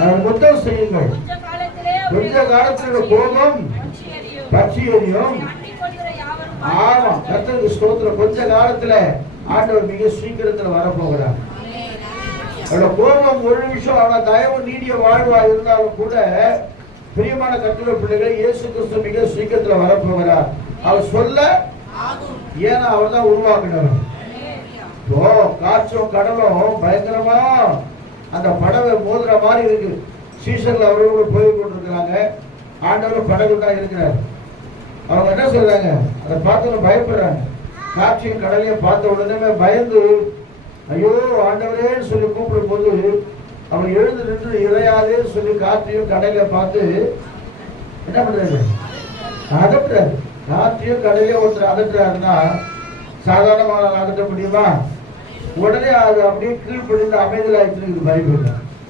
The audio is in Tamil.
அதை முத்தம் செய்யுங்கள். கொஞ்ச காலத்தினுடைய காலத்துல கோபம் பட்சி எரியும். ஆமா கர்த்தருக்கு ஸ்தோத்திரம். கொஞ்ச காலத்துல ஆண்டவர் மிக சீக்கிரத்துல வரப்போகிறார். அவரோட கோபம் ஒரு நிமிஷம் அவன தயவு நீடிய வாழ்வா இருந்தாலும் கூட பிரியமான கட்டுரை பிள்ளைகள் இயேசு கிறிஸ்து மிக சீக்கிரத்துல வரப்போகிறார். அவர் சொல்ல ஏன்னா அவர் தான் உருவாக்கினார் ஓ காற்றும் கடலும் பயங்கரமா அந்த படவை மோதுற மாதிரி இருக்கு. சீசன்ல அவரோட போய் கொண்டிருக்கிறாங்க. ஆண்டவர் படகு தான் இருக்கிறார். அவங்க என்ன சொல்றாங்க? அதை பார்த்து பயப்படுறாங்க. காற்றையும் கடலையும் பார்த்த உடனே பயந்து ஐயோ ஆண்டவரேன்னு சொல்லி கூப்பிடும் போது அவன் எழுந்து நின்று இறையாதேன்னு சொல்லி காற்றையும் கடலையும் பார்த்து என்ன பண்றாரு? அதட்டுறாரு காற்றையும் கடலையும் ஒருத்தர் அதட்டுறாருன்னா சாதாரணமான அகற்ற முடியுமா? உடனே அது அப்படியே கீழ்ப்படிந்து அமைதலாயிட்டு இருக்குது பைபிள்